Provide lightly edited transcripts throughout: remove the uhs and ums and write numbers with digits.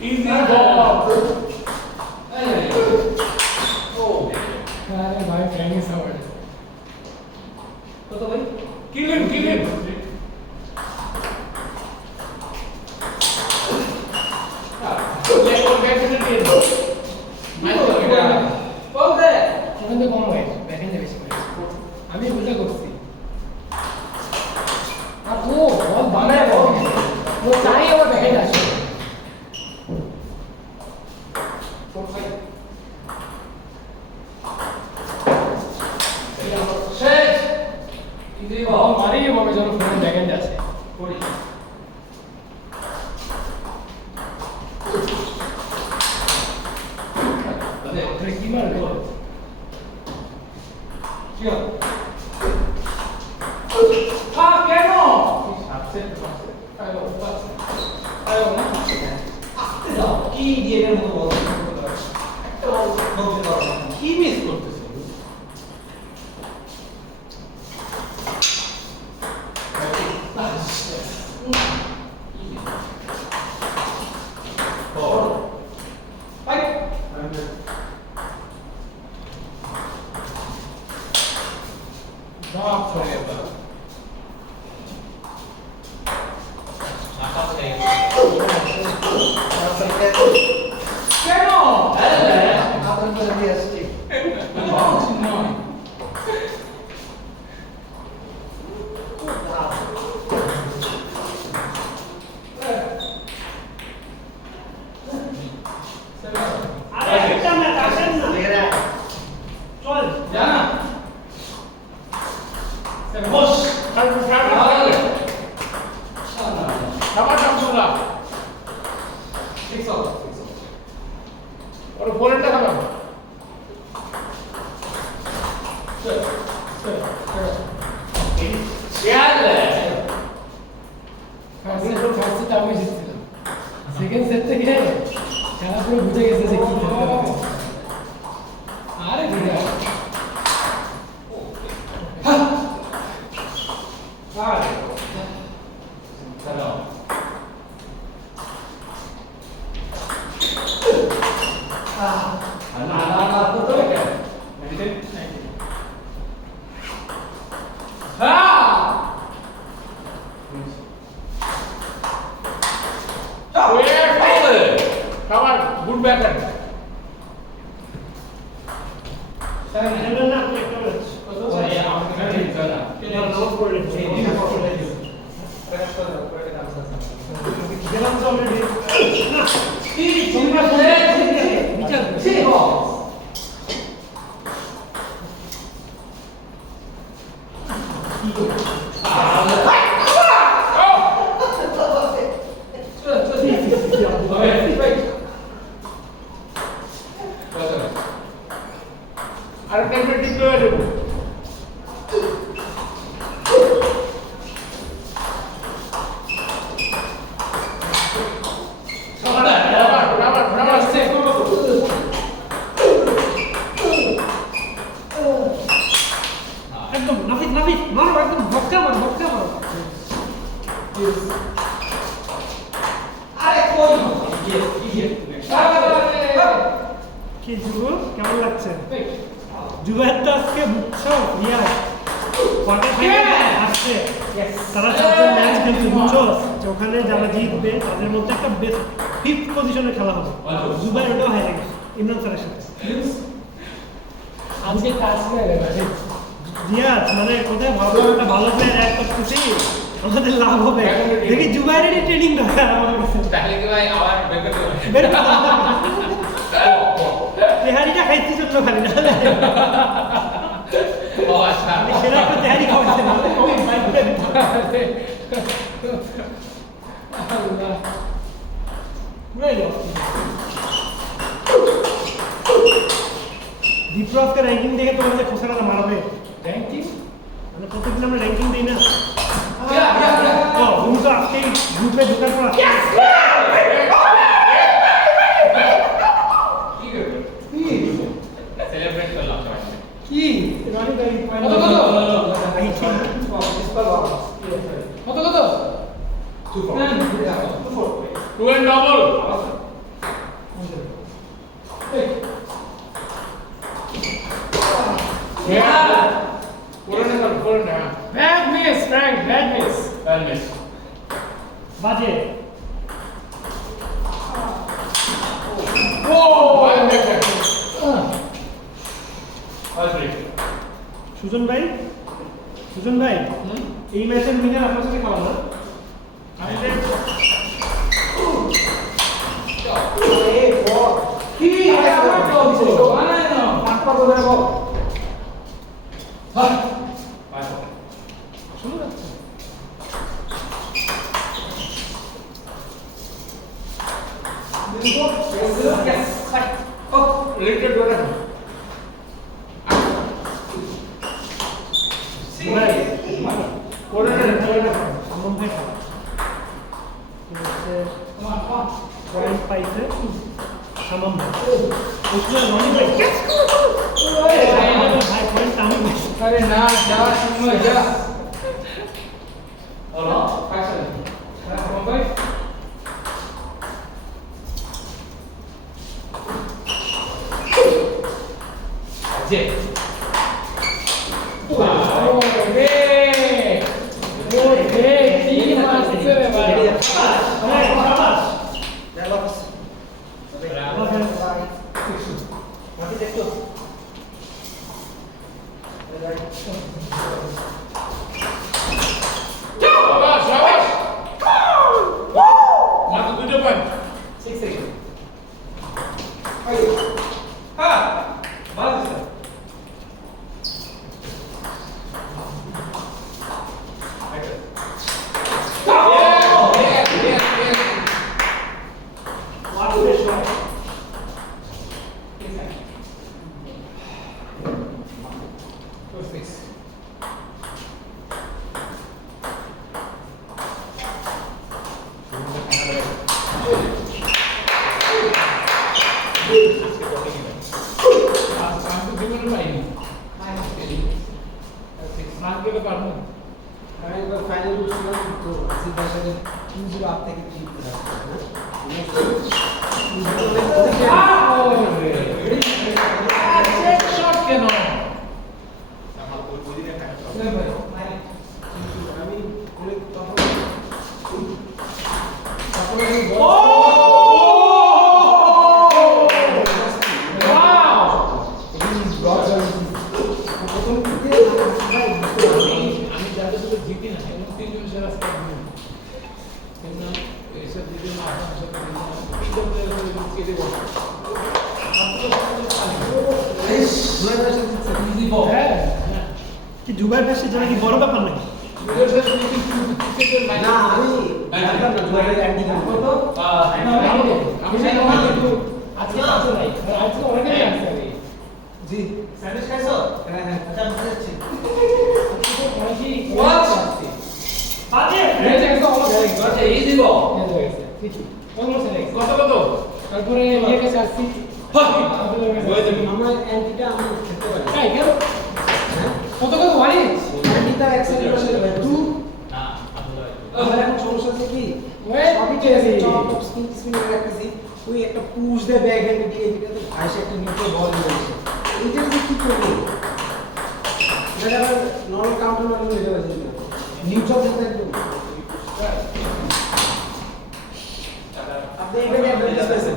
Easy ball. अरे भाई फैनी समझ तो भाई kill him. এখন তো কম হয়েছে ব্যাকেন্ডে বেশি হয়েছে আমি বুঝা করছি আর ও বল বানায় বল ও চাই আমার ব্যাকেন্ড আসে মারি বলে যেন ফোন ব্যাকেন্ডে আছে কি মারবে কেন কি দিয়ে এর মতো বল কি মিস করতেছে সেকেন্ড সেট থেকে খেলা পুরো বুঝে গেছে যে কি খেলতে হবে আরে বুঝা Good backhand. কেমন লাগছে জুবাইর তো আজকে বুঝছো রিয়াজ কোয়ার্টার ফাইনালে আসছে তারা সবজন ম্যাচ খেলছে বুঝছো ওখানে যারা জিতবে তাদের মধ্যে একটা বেস্ট ফিফথ পজিশনে খেলা হবে জুবাইর ওটাও হেরে গেছে ইমরান স্যারের সাথে আজকে কাজ করে রিয়াজ মানে কোথায় ভাবলাম একটা ভালো প্লেয়ার অ্যাড করতেছি আমাদের লাভ হবে দেখি জুবাইরেরই ট্রেনিং দরকার আমার কাছে তাহলে কি ভাই আবার বের করতে হবে তেহারিটা খাইতে চলল খালি না ও আচ্ছা সেটা একটা তেহারি খাওয়াচ্ছে না ওই বাইক করে পুরাই লস। দীপ্রফকে র্যাঙ্কিং দেখে তোমাদের খোসাটা মারাবে। র্যাঙ্কিং মানে প্রত্যেকদিন আমরা র্যাঙ্কিং দিই না। ইয়া ও ঘুম তো আজকেই গ্রুপে ঢোকার পর সেলিব্রেট করলাম সবাই মিলে। কি রনি ভাই কত কত কত কত 2 and double. Bad miss frank bad miss Well missed. বাজে। Well missed. All three. Sujan ভাই, সুজন ভাই, এই ম্যাচের উইনার আপনার সাথে খাওয়া না? কি আমার বলছো বানাই না পাঁচটা ধরে বল হ্যাঁ শুরু হচ্ছে Related to what? ভাই, আমন ভাই খাওয়া। পয়েন্ট পাইছে শামম ভাই। ওইখানে রনি ভাই ভাই পয়েন্ট আমি পাইছি। আরে না যা সময় যা Hello? ভাই Ajay. Shabash, shabash. Matu 2 point. 6 seconds আমি একবার ফাইনাল করছিলাম তো আসিফ ভাইয়ের সাথে 2-0 আপ থেকে 3 করে আমি তখন কি দুবাই ভাষা জানা কি বড় ব্যাপার নাকি? না আমি জানতাম না তোমার অ্যান্টি গান কত জি স্যান্ডউইচ খাইছো হ্যাঁ হ্যাঁ আচ্ছা বুঝতে যাচ্ছি বাজে। তারপরে ইয়ে কাছে আসছি আমার অ্যান্টিটা আমি খেতে পারি তাই কেন কত কত ওয়ানি অ্যান্টিটা অ্যাকসেপ্ট করে টু আমার এখন সমস্যা হচ্ছে কি সবই ঠিক আছে চপ স্পিন স্পিন করে রাখতেছি ওই একটা পুশ দে ব্যাক হ্যান্ড দিয়ে এদিকে তো আইসে একটা নিউট্রাল বল দিয়ে দিচ্ছে এইটা যে কি করবে এটা আবার নরমাল কাউন্টার মানে হয়ে যাবে নিউট্রাল যেটা একদম আপনি এটাকে অ্যাডভান্টেজ পাইছেন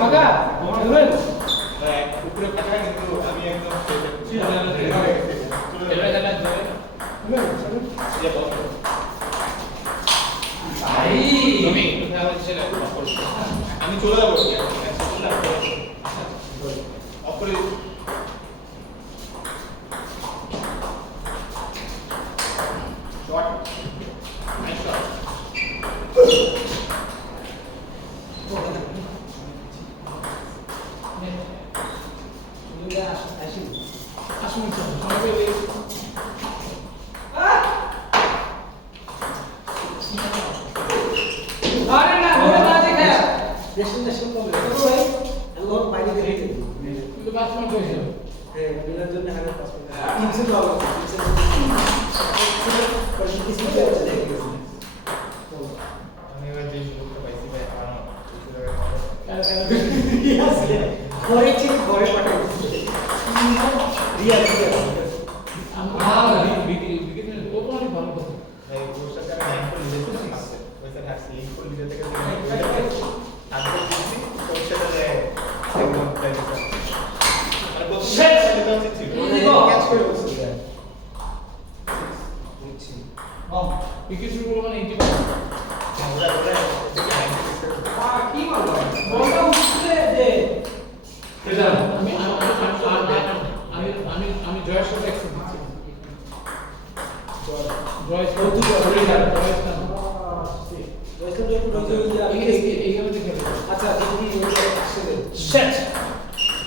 ফাঁকা উপরে ফাঁকা কিন্তু আমি একদম তুমি আমি চলে যাবো অপরে শট নাইস শট আসুন সবাই আরে না ধরে না দেখে ডেস্টিনেশন কমপ্লিট করো ভাই আল্লাহ বাইরে দিয়ে রেখে দিন কিন্তু বাথরুম কইছো হ্যাঁ মিলার জন্য হাজার পাসপোর্ট টিমসে ভালো টিমসে পরে কিছু কিছু আছে দেখে গেছি আমি এবার যে সুযোগটা পাইছি ভাই আমার ঘরে চিন ঘরে পাঠাই রিয়া রিয়া বিকেল কত অনেক ভালো কথা ভাই ওর সাথে আমি লাইন করে লিখে দিয়েছি ওইটা হ্যাঁ লিংক করে লিখে থেকে তারপর দিয়েছি ওর সাথে একদম প্রাইভেট আর প্রথম লিখে উচিত ছিল ক্যাচ করে বসে বুঝছি বিকেল শুরু করবো না ইন্টি ওরা ওরা থেকে লাইন করে কি বলবো বলটা উঠছে যে আমি আমি আমি আমি জয়ের সাথে একসাথে দিচ্ছি জয় বন্ধু করে জয় ওয়েলকাম টু এইখানে দেখে আচ্ছা যদি আসলে শেট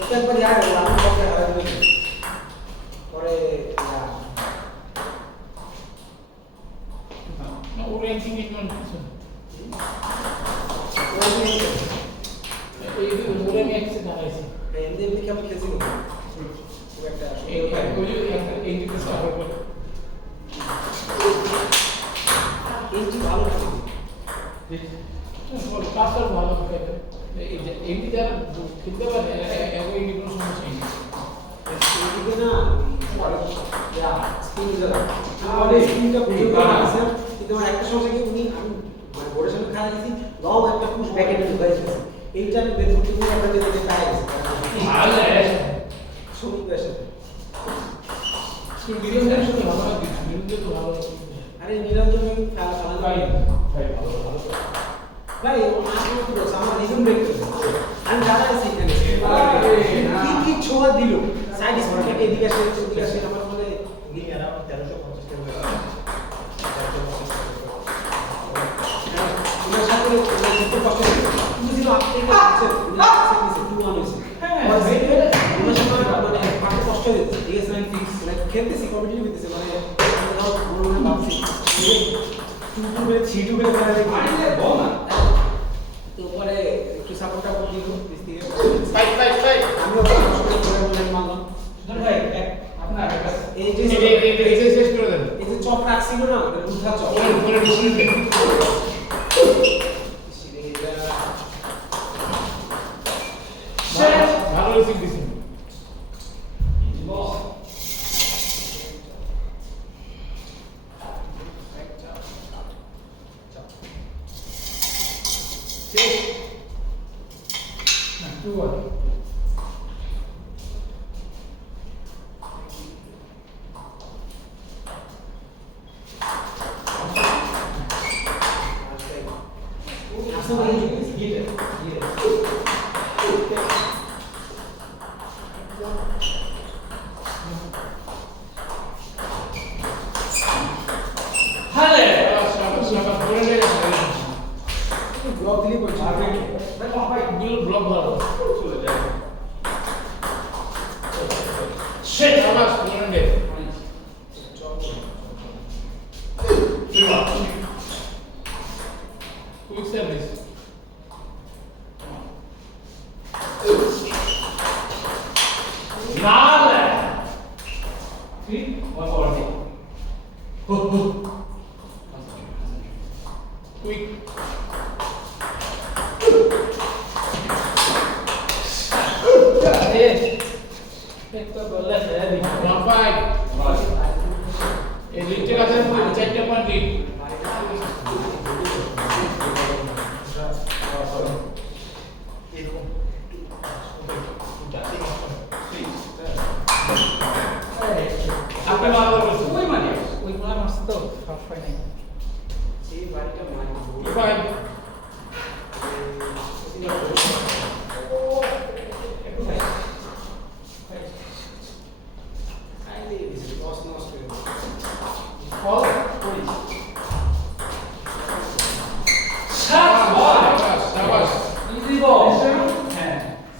ওকে একবার यार আমি ওকে হারাই দিই পরে না ওর র্যাঙ্কিং ইকুয়াল কিছু এই ওরে আমি একসাথে দাঁড়াইছি এমনি এমনি কেমন খেলছি খুব একটা এই এই জিনিসটা স্টার্ট করে এইটি ভালো লাগে কাজটা ভালো করে এই যে এমনি যারা খেলতে পারে এগো এই কোনো সমস্যা নেই এইদিকে না ইয়া স্পিন যারা আমাদের স্পিনটা পুরো করা আছে কিন্তু আমার একটা সমস্যা কি উনি আমি মানে বোর্ডের সামনে খাড়া দিয়েছি লং একটা পুশ ব্যাকেটে ঢুকাই দিয়েছি এইটা আমি বের করতে গিয়ে একটা যেতে পাই গেছে ভালো ছবি পেশে কিন্তু বিরোধের সাথে ভালো লাগে বিরোধে তো ভালো আরে নিরঞ্জন খেলা খেলা ভাই ভাই ভালো ভালো ভাই আমার তো দোষ আমার রিজম ব্রেক করে আমি জানা আছি এখানে কি কি ছোঁয়া দিল সাইড স্পিন এদিকে আসে ওদিকে আসে আমার মনে গিয়ে अराउंड 1350 টাকা ওনার সাথে যেতে কষ্ট হয়েছে কিন্তু ছিল আপনি কাছে দিছে 2-1 হয়েছে ওনার সাথে মানে পাতে কষ্ট হয়েছে ঠিক আছে আমি ফিক্স লাইক খেলতেছি কম্পিটিটিভ হইতেছে মানে মনে ভাবছি 2-2 করে 3-2 করে খেলা দেখি বল না তো পরে একটু সাপোর্টটা করে দিল দিকে ফাইট ফাইট ফাইট আমিও কষ্ট করে বলে মানলাম ভাই আপনার এই যে এই যে শেষ করে দেন এই যে চপ রাখছিল না মানে রুধা চপ ওর উপরে ডিসিশন দেন ভালো রিসিভ দিছেন শেষ না 2-1 আসলে গিয়ে হ্যালে শাবাশ করে লে ব্লক দিলি কই ছাড়বে ভাই দিল ব্লক ভালো চলে যায় শেট আবাস করে দে কুইক সার্ভিস নালে 3 1 কুইক একটা বললে হেভি 1-5 এই লিটে আছে 4টা পয়েন্ট লিড এরকম আপনি ভালো করেছেন ওই মানে মারছে তো ফার্স্ট ফাইনাল এই বাড়িটা মানে 5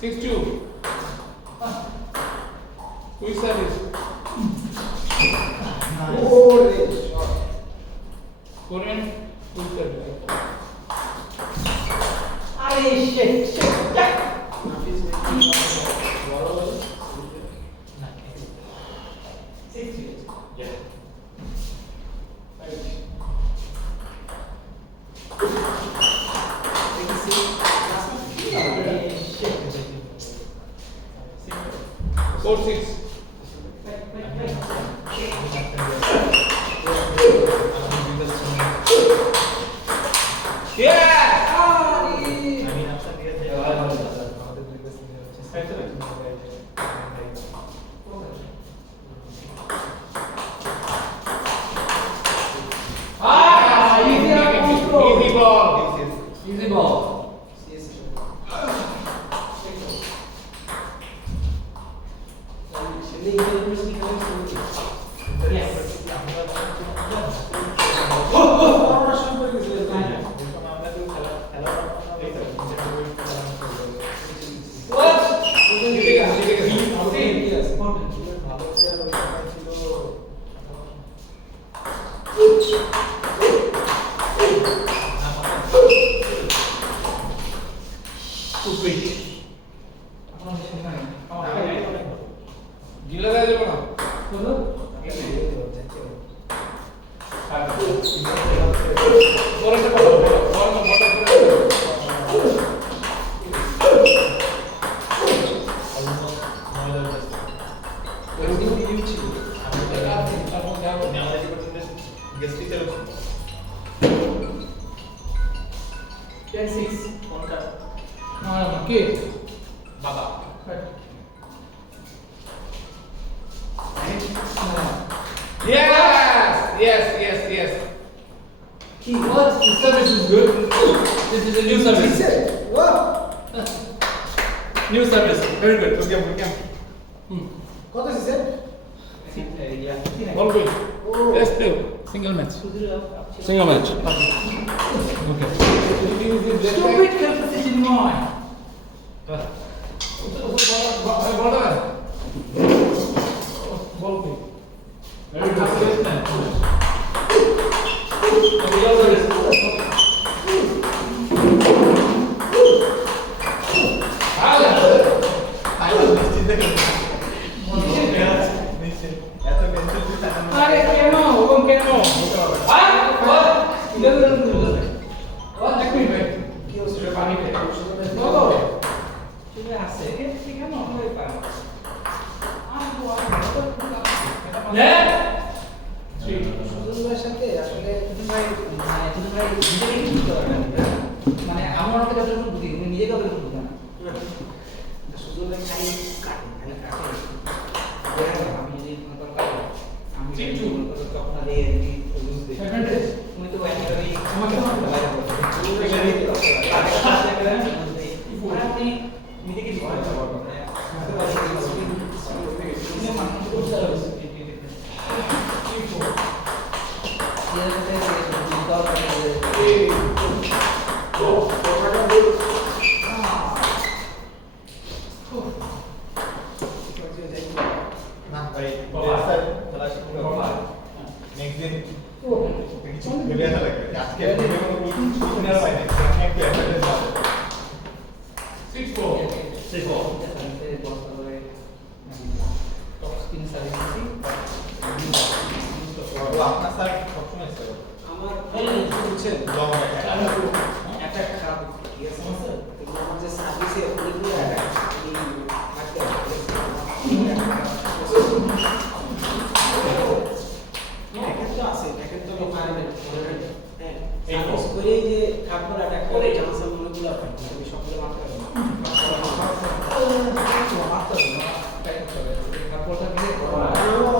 6-2. Quick service. ওরে শট Korean quick service. আরে শিট নাফিস বড় বড় না 6 yeah Score 6. Yeah! আমি আচ্ছা দিয়ে যাই আমাদের দুইটা সিনিয়র আছে Ah! Easy ball. Easy ball. গিলা দেওয়া যাবে না বলটা বল কে বাবা Yes. What? The service is good. This is a new service. New service. Very good. Okay. কত সিসে All good. Let's play. Single match. Single match. Okay. Stupid খেলতেছে চিন্ময় Ball play. Very good. First man. Okay, all service. আরে কেন ওরকম কেন এক minute ভাই কি হচ্ছে পানি খেয়ে বলো ঠিক আছে কেন হয়ে পারে সুজনভাইয়ের সাথে আসলে ভাই নিজেকে কি করে মানে আমার হাতে যতটুকু বুঝি উনি নিজেকে অতটুকু বুঝে না সুজন ভাই খাই কাটে মানে কাটে আমি যদি মনে করো কাটে আমি চিন্টু। তখন আগে বুঝতে তুমি তো একেবারে আমাকে বাইরে বলছো আপনি নিজেকে কি করতে পারবেন না ভাই স্যার খেলা শিখতে হবে নেক্সট দিন কিছু ভেবে আসা লাগবে আজকে মিটিং পাই না একটু অ্যাডভাইস দাও 6-4. আপনার স্যার সবসময় স্যার আমার বুঝছেন লং একটা খারাপ ঠিক আছে কিন্তু আমার যে সার্ভিসে অনেকগুলো এই থাকতে আছে প্যাকেট তো পারবেন হ্যাঁ সার্ভিস করে যে খাবারটা একটা চান্স মনেগুলো পাই আমি সকলে মারতে পারবো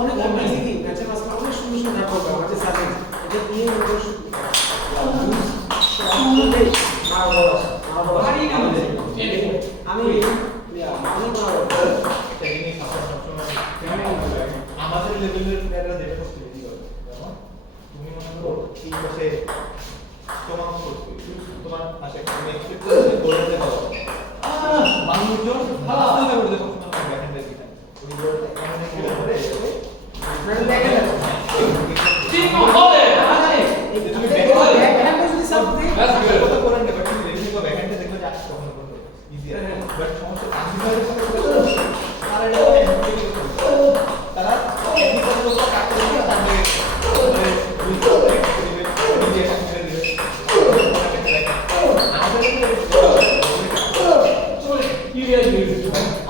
অনেক অনেক কি ম্যাচের মাঝখানে অনেক সুন্দর সুন্দর খাবার পাবো আমাদের সার্ভিস এটা নিয়ে আমি আমাদের লেভেলের প্লেয়াররা যেটা করতে বেশি করে যেমন তুমি মনে করো এই পাশে তোমার করছো তোমার পাশে তুমি এক্সপেক্ট করছো গোল দিতে পারো মানুষজন আস্তে করে দেখো ব্যাকহ্যান্ডের দিকে ওই বলটা এখানে গিয়ে ধরে মানে দেখেন ঠিক হবে তুমি ব্যাকহ্যান্ড যদি সাব দেই That's good. কত করেন না বাট তুমি রেডি করো ব্যাকহ্যান্ডে দেখো যে আসছে তখন করতে ইজিয়ার বাট সমস্যা আনডিভাইডের সাথে তারা তারা টেকনিক্যাল উপর কাজ করে না তাহলে দুই করে দিয়ে কাজ করে দিবে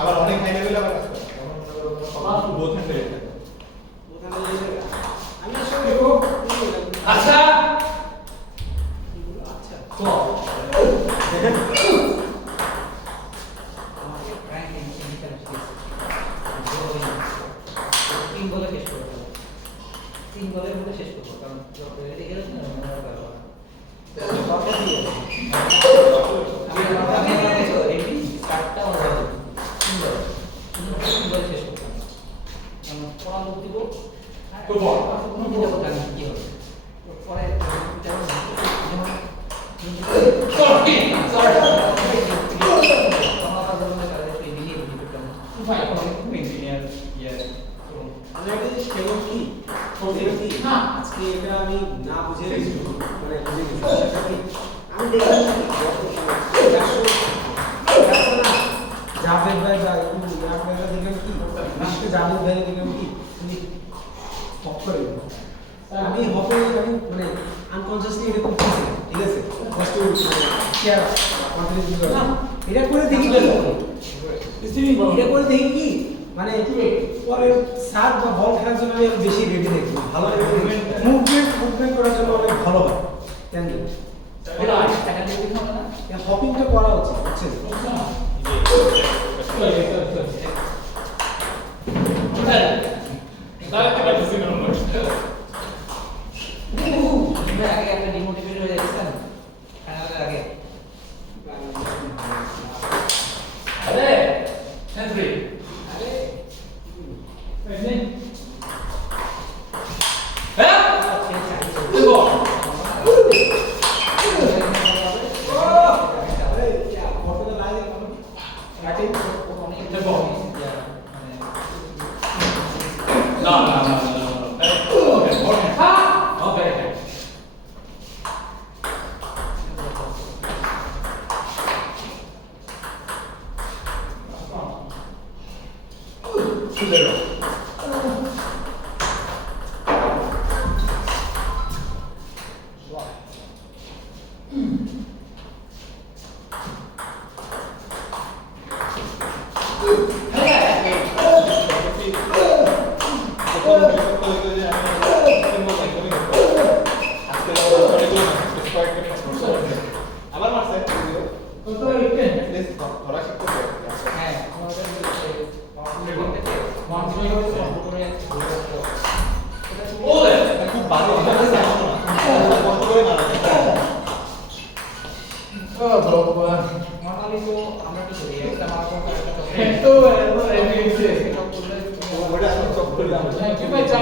আবার অনেক হাই লেভেলে আবার কাজ করে তখন বোথ হ্যান্ডে রেখে আমি আসলে দেখো আচ্ছা আচ্ছা তো আমাকে প্র্যাঙ্ক ইনফিনিটার তিন বলে শেষ করবো 3 বলের মধ্যে শেষ করবো কারণ যত রেডি গেলে না মনে হবে কথা দিয়ে আমি দেখো রেডি স্টার্টটা হলো 3 বলে শেষ করতাম আমি পড়া লোক দিব তো বল জানি কি হবে পরে যেমন সরি ইঞ্জিনিয়ার ইয়ে আমি একটা জিনিস খেলো কি না। আজকে এটা আমি না বুঝে মানে বুঝে গেছি সেটা কি আমি দেখলাম জাভেদ ভাই বা একটু ইয়ার ভাইরা দেখলাম কি আজকে জাভেদ ভাই দেখলাম কি উনি হপ করে আমি হপে আমি মানে আনকনসিয়াসলি এটা করতেছি ঠিক আছে জাস্ট টু শেয়ার কন্টিনিউ না এটা করে দেখি কি এটা করে দেখি কি মানে পরে সাত বা বল খেলার জন্য আমি বেশি রেডি দেখি ভালো মুভমেন্ট করার জন্য অনেক ভালো হয় কেন এটা টাকা দিয়ে দিন হবে না হপিংটা করা উচিত বুঝছেন আগে একটা ডিমোটিভেট হয়ে যাচ্ছেন ফাইনালের আগে আরে সেন্ট্রি আরে হ্যাঁ দেখো না না না ওকে আবার মারছে কত উইকেট প্লেস ধরা শিখতে হবে হ্যাঁ ওলে খুব ভালো কত করে মারা যায় নরমালি তো আমরা কি করি একটা মার্ক একটা তো এমনি ওটা আমি চক করে দাম কি ভাই চা